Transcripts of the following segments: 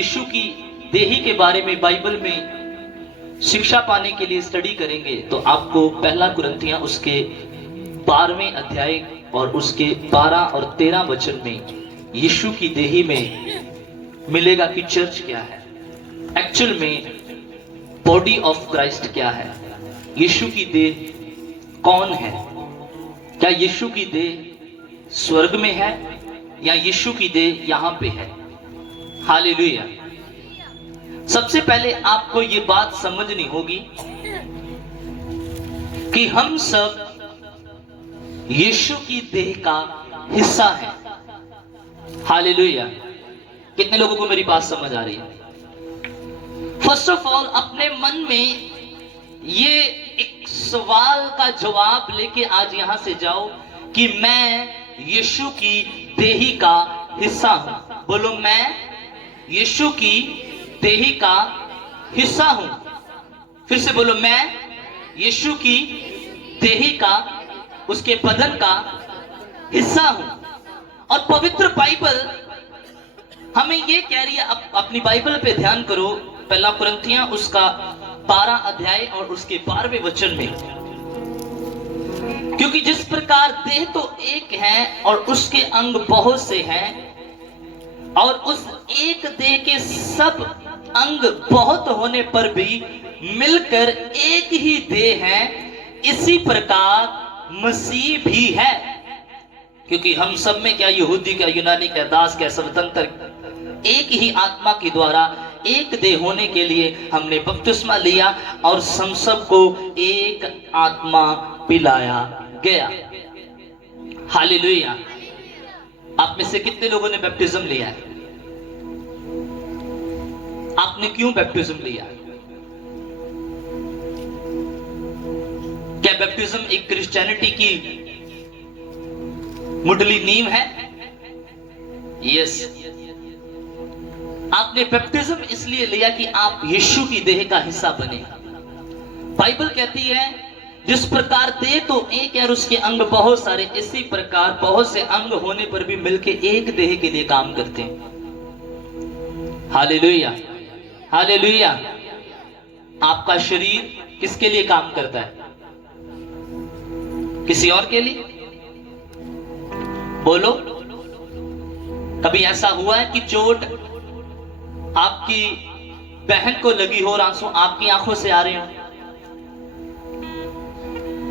यीशु की देही के बारे में बाइबल में शिक्षा पाने के लिए स्टडी करेंगे तो आपको पहला कुरिन्थियां उसके 12वें अध्याय और उसके 12 और 13 वचन में यीशु की देही में मिलेगा कि चर्च क्या है, एक्चुअल में बॉडी ऑफ क्राइस्ट क्या है, यीशु की देह कौन है, क्या यीशु की देह स्वर्ग में है या यीशु की देह यहां पे है। हालेलुया। सबसे पहले आपको ये बात समझनी होगी कि हम सब यीशु की देह का हिस्सा हैं। हालेलुया। कितने लोगों को मेरी बात समझ आ रही है? फर्स्ट ऑफ ऑल अपने मन में ये एक सवाल का जवाब लेके आज यहां से जाओ कि मैं यीशु की देही का हिस्सा हूं। बोलो, मैं यीशु की देही का हिस्सा हूं। फिर से बोलो, मैं यीशु की देही का, उसके बदन का हिस्सा हूं। और पवित्र बाइबल हमें ये कह रही है, अपनी बाइबल पे ध्यान करो, पहला कुरिन्थियां उसका 12 अध्याय और उसके 12वें वचन में, क्योंकि जिस प्रकार देह तो एक है और उसके अंग बहुत से हैं, और उस एक देह के सब अंग बहुत होने पर भी मिलकर एक ही देह है, इसी प्रकार मसीह भी है। क्योंकि हम सब में, क्या यहूदी, क्या यूनानी, क्या दास, क्या स्वतंत्र, एक ही आत्मा के द्वारा एक देह होने के लिए हमने बपतिस्मा लिया और हम सबको एक आत्मा पिलाया गया। हालेलुया। आप में से कितने लोगों ने बैप्टिज्म लिया है? आपने क्यों बैप्टिज्म लिया? क्या बैप्टिज्म एक क्रिश्चियनिटी की मुढ़ली नींव है? यस। आपने बैप्टिज्म इसलिए लिया कि आप यीशु की देह का हिस्सा बने। बाइबल कहती है जिस प्रकार देह तो एक है और उसके अंग बहुत सारे, इसी प्रकार बहुत से अंग होने पर भी मिलके एक देह के लिए काम करते हैं। Hallelujah, hallelujah. आपका शरीर किसके लिए काम करता है? किसी और के लिए? बोलो। कभी ऐसा हुआ है कि चोट आपकी बहन को लगी हो और आंसू आपकी आंखों से आ रहे हो?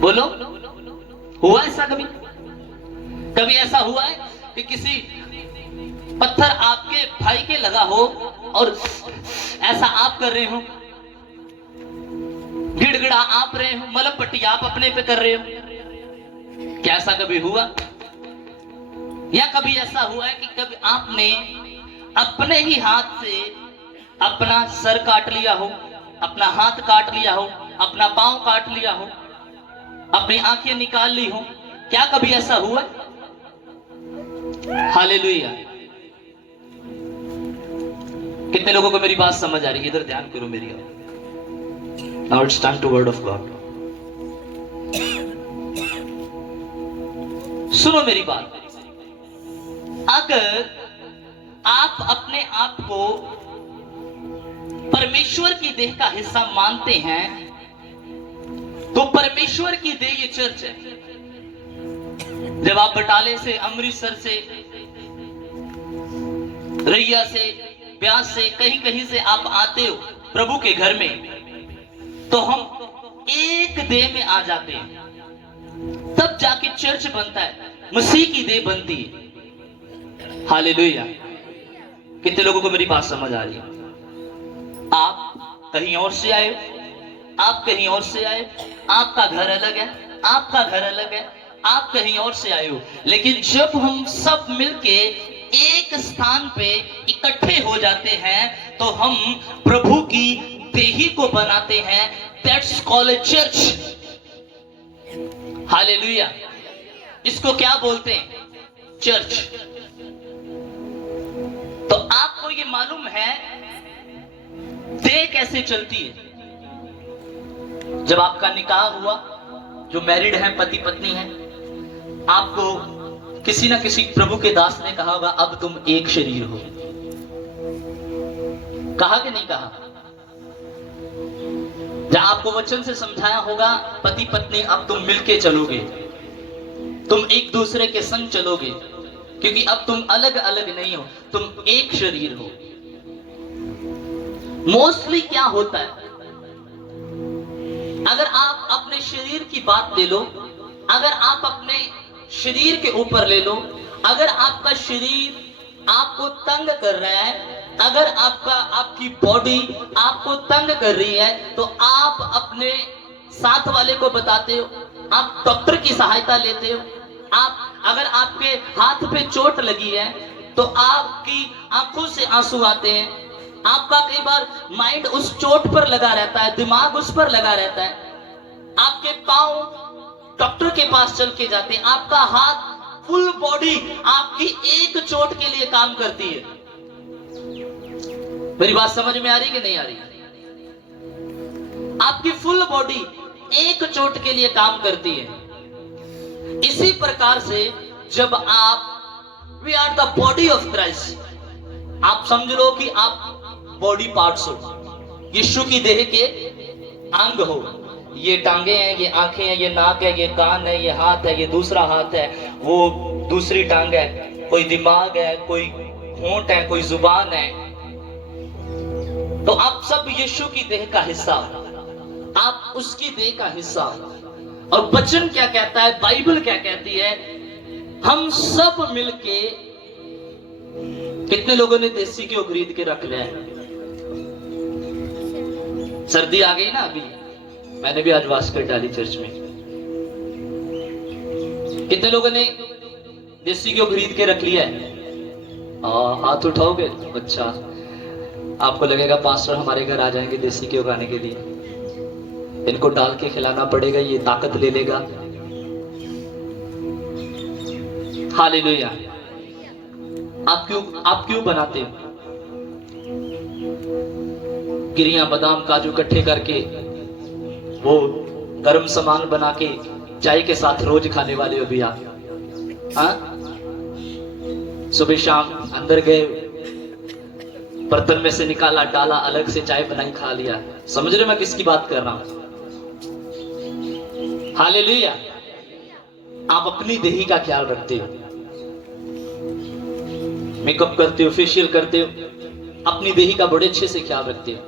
बोलो, हुआ ऐसा कभी? कभी ऐसा हुआ है कि किसी पत्थर आपके भाई के लगा हो और ऐसा आप कर रहे हो, गिड़गिड़ा आप रहे हो, मलम पट्टी आप अपने पे कर रहे हो? क्या ऐसा कभी हुआ? या कभी ऐसा हुआ है कि कभी आपने अपने ही हाथ से अपना सर काट लिया हो, अपना हाथ काट लिया हो, अपना पांव काट लिया हो, अपनी आंखें निकाल ली हो? क्या कभी ऐसा हुआ? हालेलुया। कितने लोगों को मेरी बात समझ आ रही है? इधर ध्यान करो मेरी ओर। Now it's time to word of God. सुनो मेरी बात। अगर आप अपने आप को परमेश्वर की देह का हिस्सा मानते हैं तो परमेश्वर की देह ये चर्च है। जब आप बटाले से, अमृतसर से, रैया से, ब्यास से, कहीं कहीं से आप आते हो प्रभु के घर में, तो हम एक देह में आ जाते हैं, तब जाके चर्च बनता है, मसीह की देह बनती है। हालेलुया। कितने लोगों को मेरी बात समझ आ रही है? आप कहीं और से आए, आप कहीं और से आए, आपका घर अलग है, आपका घर अलग है, आप कहीं और से आए हो, लेकिन जब हम सब मिलके एक स्थान पे इकट्ठे हो जाते हैं तो हम प्रभु की देही को बनाते हैं। That's called a church. Hallelujah. इसको क्या बोलते हैं? चर्च। तो आपको ये मालूम है देह कैसे चलती है? जब आपका निकाह हुआ, जो मैरिड है, पति पत्नी है, आपको किसी ना किसी प्रभु के दास ने कहा होगा अब तुम एक शरीर हो। कहा कि नहीं कहा? जहां आपको वचन से समझाया होगा, पति पत्नी अब तुम मिलके चलोगे, तुम एक दूसरे के संग चलोगे, क्योंकि अब तुम अलग अलग नहीं हो, तुम एक शरीर हो। मोस्टली क्या होता है, अगर आप अपने शरीर की बात ले लो, अगर आप अपने शरीर के ऊपर ले लो, अगर आपका शरीर आपको तंग कर रहा है, अगर आपकी बॉडी आपको तंग कर रही है, तो आप अपने साथ वाले को बताते हो, आप डॉक्टर की सहायता लेते हो। अगर आपके हाथ पे चोट लगी है तो आपकी आंखों से आंसू आते हैं, आपका कई बार माइंड उस चोट पर लगा रहता है, दिमाग उस पर लगा रहता है, आपके पांव डॉक्टर के पास चल के जाते हैं, आपका हाथ, फुल बॉडी आपकी एक चोट के लिए काम करती है। मेरी बात समझ में आ रही कि नहीं आ रही? आपकी फुल बॉडी एक चोट के लिए काम करती है। इसी प्रकार से जब आप, we are the body of Christ, आप समझ लो कि आप बॉडी पार्ट्स हो, यीशु की देह के अंग हो। ये टांगे हैं, ये आंखें हैं, ये नाक है, ये कान है, ये हाथ है, ये दूसरा हाथ है, वो दूसरी टांग है, कोई दिमाग है, कोई होंठ है, कोई जुबान है। तो आप सब यीशु की देह का हिस्सा, आप उसकी देह का हिस्सा। और वचन क्या कहता है, बाइबल क्या कहती है, हम सब मिलके, कितने लोगों ने देसी घी खरीद के रख लिया है? सर्दी आ गई ना, अभी मैंने भी आज वास्कर डाली चर्च में। कितने लोगों ने देसी घी खरीद के रख लिया है? हाथ उठाओगे? अच्छा, आपको लगेगा पास्टर हमारे घर आ जाएंगे देसी घी खाने के लिए, इनको डाल के खिलाना पड़ेगा, ये ताकत ले लेगा। हालेलुया। आप क्यों बनाते हो? गिरियां, बादाम, काजू इकट्ठे करके वो गर्म सामान बना के चाय के साथ रोज खाने वाले हो भी आप? हाँ, सुबह शाम अंदर गए, बर्तन में से निकाला, डाला, अलग से चाय बनाई, खा लिया। समझ रहे मैं किसकी बात कर रहा हूं? हालेलुया। आप अपनी देही का ख्याल रखते हो, मेकअप करते हो, फेशियल करते हो, अपनी देही का बड़े अच्छे से ख्याल रखते हो।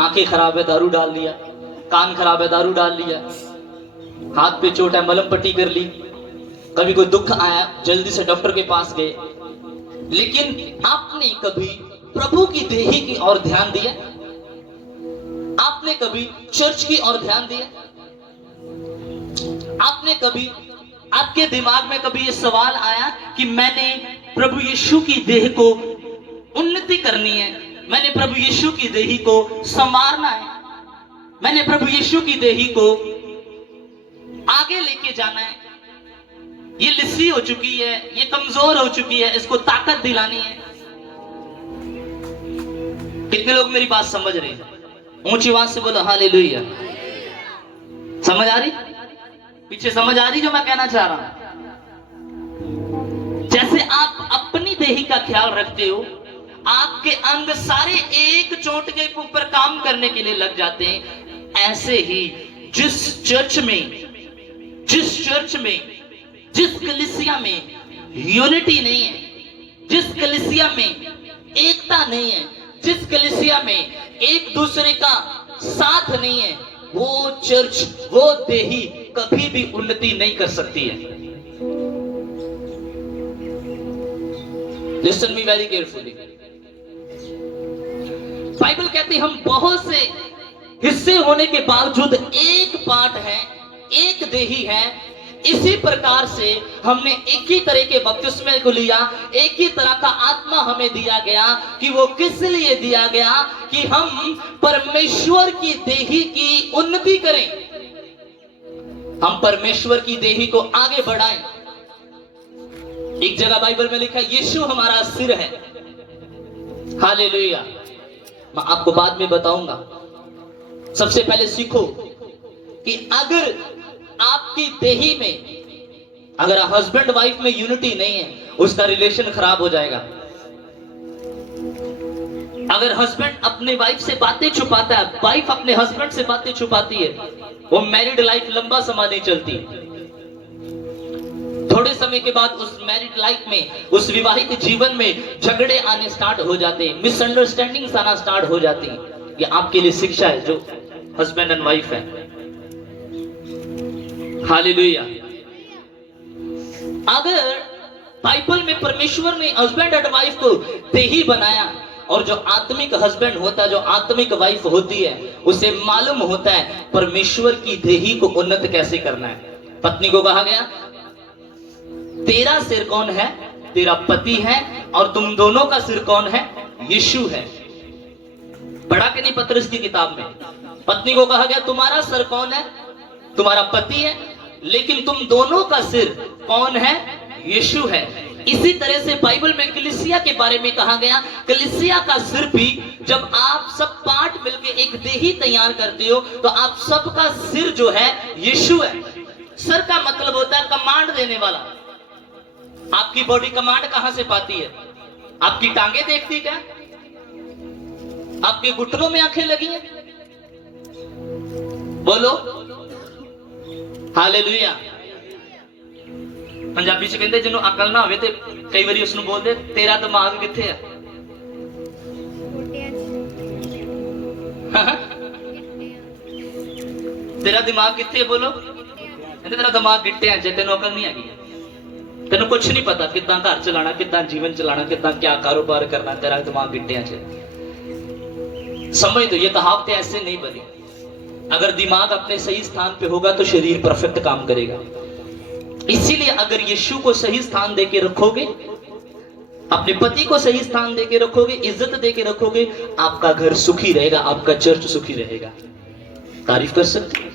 आंखें खराब है, दारू डाल लिया, कान खराब है, दारू डाल लिया, हाथ पे चोट है, मलहम पट्टी कर ली, कभी कोई दुख आया जल्दी से डॉक्टर के पास गए। लेकिन आपने कभी प्रभु की देही की ओर ध्यान दिया? आपने कभी चर्च की ओर ध्यान दिया? आपने कभी, आपके दिमाग में कभी यह सवाल आया कि मैंने प्रभु यीशु की देह को उन्नति करनी है, मैंने प्रभु यीशु की देही को संवारना है, मैंने प्रभु यीशु की देही को आगे लेके जाना है, ये लिस्सी हो चुकी है, ये कमजोर हो चुकी है, इसको ताकत दिलानी है। कितने लोग मेरी बात समझ रहे हैं? ऊंची आवाज से बोलो हालेलुया। समझ आ रही? पीछे समझ आ रही जो मैं कहना चाह रहा हूं? जैसे आप अपनी देही का ख्याल रखते हो, आपके अंग सारे एक चोट के ऊपर काम करने के लिए लग जाते हैं, ऐसे ही जिस चर्च में, जिस कलीसिया में यूनिटी नहीं है, जिस कलीसिया में एकता नहीं है, जिस कलीसिया में एक दूसरे का साथ नहीं है, वो चर्च, वो देही कभी भी उन्नति नहीं कर सकती है। Listen me very carefully. Bible कहती है हम बहुत से हिस्से होने के बावजूद एक पार्ट है, एक देही है। इसी प्रकार से हमने एक ही तरह के बपतिस्मे को लिया, एक ही तरह का आत्मा हमें दिया गया। कि वो किस लिए दिया गया? कि हम परमेश्वर की देही की उन्नति करें, हम परमेश्वर की देही को आगे बढ़ाएं। एक जगह बाइबल में लिखा है यीशु हमारा सिर है। हालेलुया। मैं आपको बाद में बताऊंगा। सबसे पहले सीखो कि अगर आपकी देही में, अगर हस्बैंड वाइफ में यूनिटी नहीं है, उसका रिलेशन खराब हो जाएगा। अगर हस्बैंड अपने वाइफ से बातें छुपाता है, वाइफ अपने हस्बैंड से बातें छुपाती है, वो मैरिड लाइफ लंबा समय नहीं चलती। थोड़े समय के बाद उस मैरिड लाइफ में, उस विवाहित जीवन में झगड़े आने स्टार्ट हो जाते हैं, मिसअंडरस्टैंडिंग्स आना स्टार्ट हो जाती हैं। ये आपके लिए शिक्षा है जो हस्बैंड एंड वाइफ है। हालेलुया। अगर बाइबल में परमेश्वर ने हस्बैंड एंड वाइफ को देही बनाया, और जो आत्मिक हस्बैंड होता है, जो आत्मिक वाइफ होती है, उसे मालूम होता है परमेश्वर की देही को उन्नत कैसे करना है। पत्नी को कहा गया तेरा सिर कौन है? तेरा पति है, और तुम दोनों का सिर कौन है? यीशु है। पढ़ा के नहीं पतरस की किताब में? पत्नी को कहा गया तुम्हारा सिर कौन है? तुम्हारा पति है, लेकिन तुम दोनों का सिर कौन है? यीशु है। इसी तरह से बाइबल में कलीसिया के बारे में कहा गया, कलीसिया का सिर भी, जब आप सब पार्ट मिलकर एक देही तैयार करते हो, तो आप सबका सिर जो है यीशु है। सिर का मतलब होता है कमांड देने वाला। आपकी बॉडी कमांड कहां से पाती है? आपकी टांगे देखती क्या? आपके घुटनों में आंखें लगी हैं? बोलो हालेलुया। पंजाबी च कहते जिन्हों अकल ना होवे ते कई बारी उसनु बोल दे तेरा दिमाग किथे है? तेरा दिमाग किथे है? बोलो। कहते तेरा दिमाग गिट्टियां च, तेनों अकल नहीं हैगी, तेनों कुछ नहीं पता कितना घर चलाना, कितना जीवन चलाना, कितना क्या कारोबार करना, तेरा दिमाग गिट्टियां च। समझ दो, ये कहावतें ऐसे नहीं बनी। अगर दिमाग अपने सही स्थान पे होगा तो शरीर परफेक्ट काम करेगा। इसीलिए अगर यीशु को सही स्थान देके रखोगे, अपने पति को सही स्थान देके रखोगे, इज्जत देके रखोगे, आपका घर सुखी रहेगा, आपका चर्च सुखी रहेगा। तारीफ कर सकते हैं।